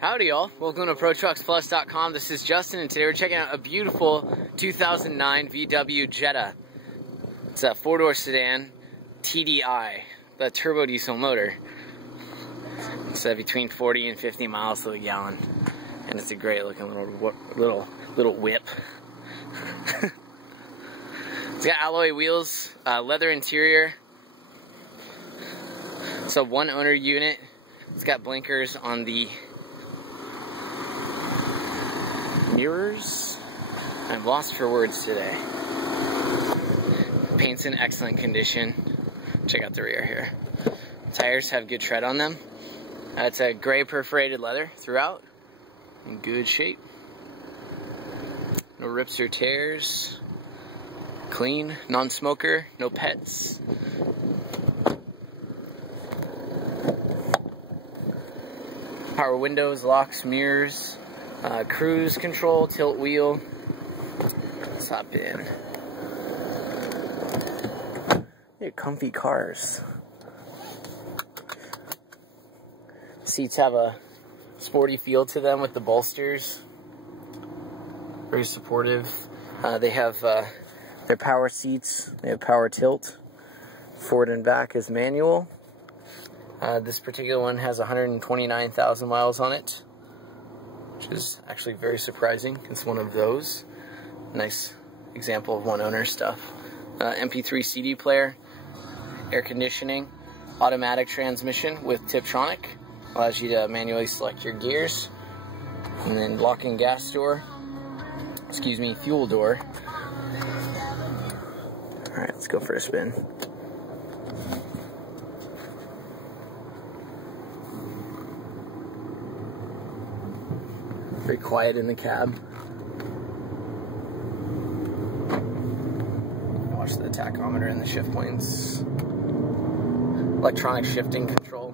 Howdy y'all, welcome to ProTrucksPlus.com. This is Justin and today we're checking out a beautiful 2009 VW Jetta. It's a 4-door sedan, TDI, the turbo diesel motor. It's between 40 and 50 miles to the gallon. And it's a great looking little whip. It's got alloy wheels, leather interior. It's a one owner unit. It's got blinkers on the mirrors. I'm lost for words today. Paint's in excellent condition. Check out the rear here. Tires have good tread on them. It's a gray perforated leather throughout. In good shape. No rips or tears. Clean, non-smoker, no pets. Power windows, locks, mirrors, cruise control, tilt wheel. Let's hop in. They're comfy cars. Seats have a sporty feel to them with the bolsters. Very supportive. They have their power seats. They have power tilt. Forward and back is manual. This particular one has 129,000 miles on it, which is actually very surprising. It's one of those. Nice example of one owner stuff. MP3 CD player, air conditioning, automatic transmission with Tiptronic. Allows you to manually select your gears. And then locking gas door. Fuel door. Alright, let's go for a spin. Very quiet in the cab. Watch the tachometer and the shift points. Electronic shifting control.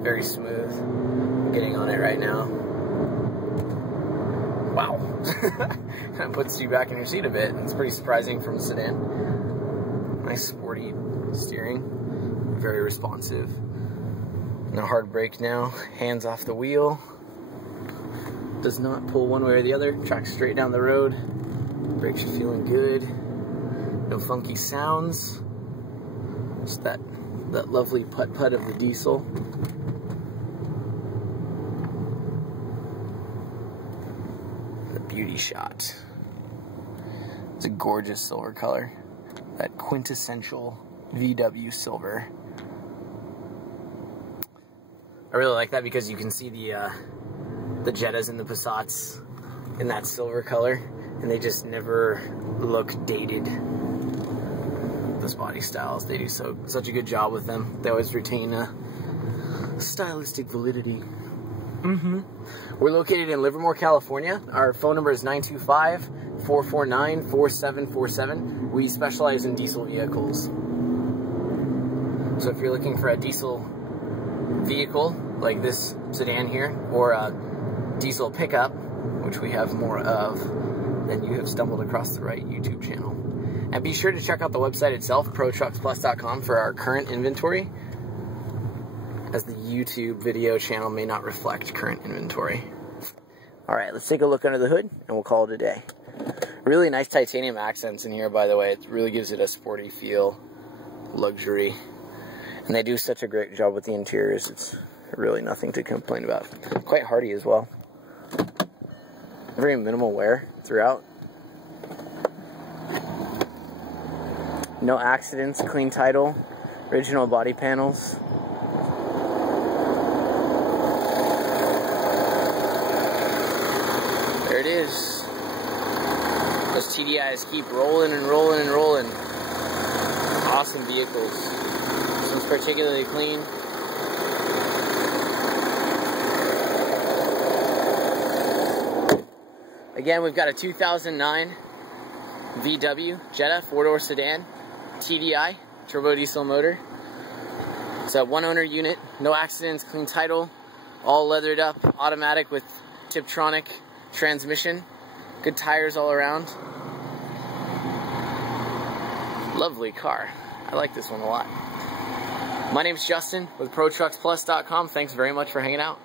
Very smooth. I'm getting on it right now. Wow. Kind of puts you back in your seat a bit. It's pretty surprising from a sedan. Nice sporty steering. Very responsive. No hard brake now. Hands off the wheel. Does not pull one way or the other. Tracks straight down the road. Brakes are feeling good. No funky sounds. Just that lovely putt-putt of the diesel. The beauty shot. It's a gorgeous silver color. That quintessential VW silver. I really like that because you can see the Jettas and the Passats in that silver color, and they just never look dated. Those body styles, they do such a good job with them. They always retain a stylistic validity. We're located in Livermore, California. Our phone number is 925-449-4747. We specialize in diesel vehicles. So if you're looking for a diesel vehicle like this sedan here, or a diesel pickup, which we have more of, then you have stumbled across the right YouTube channel. And be sure to check out the website itself, ProTrucksPlus.com, for our current inventory, as the YouTube video channel may not reflect current inventory. Alright, let's take a look under the hood, and we'll call it a day. Really nice titanium accents in here, by the way. It really gives it a sporty feel, luxury. And they do such a great job with the interiors. It's really nothing to complain about. Quite hardy as well. Very minimal wear throughout. No accidents, clean title, original body panels. There it is. Those TDIs keep rolling and rolling and rolling. Awesome vehicles. This one's particularly clean. Again, we've got a 2009 VW Jetta 4-door sedan, TDI, turbo diesel motor. It's a one-owner unit, no accidents, clean title, all leathered up, automatic with Tiptronic transmission, good tires all around. Lovely car. I like this one a lot. My name's Justin with ProTrucksPlus.com. Thanks very much for hanging out.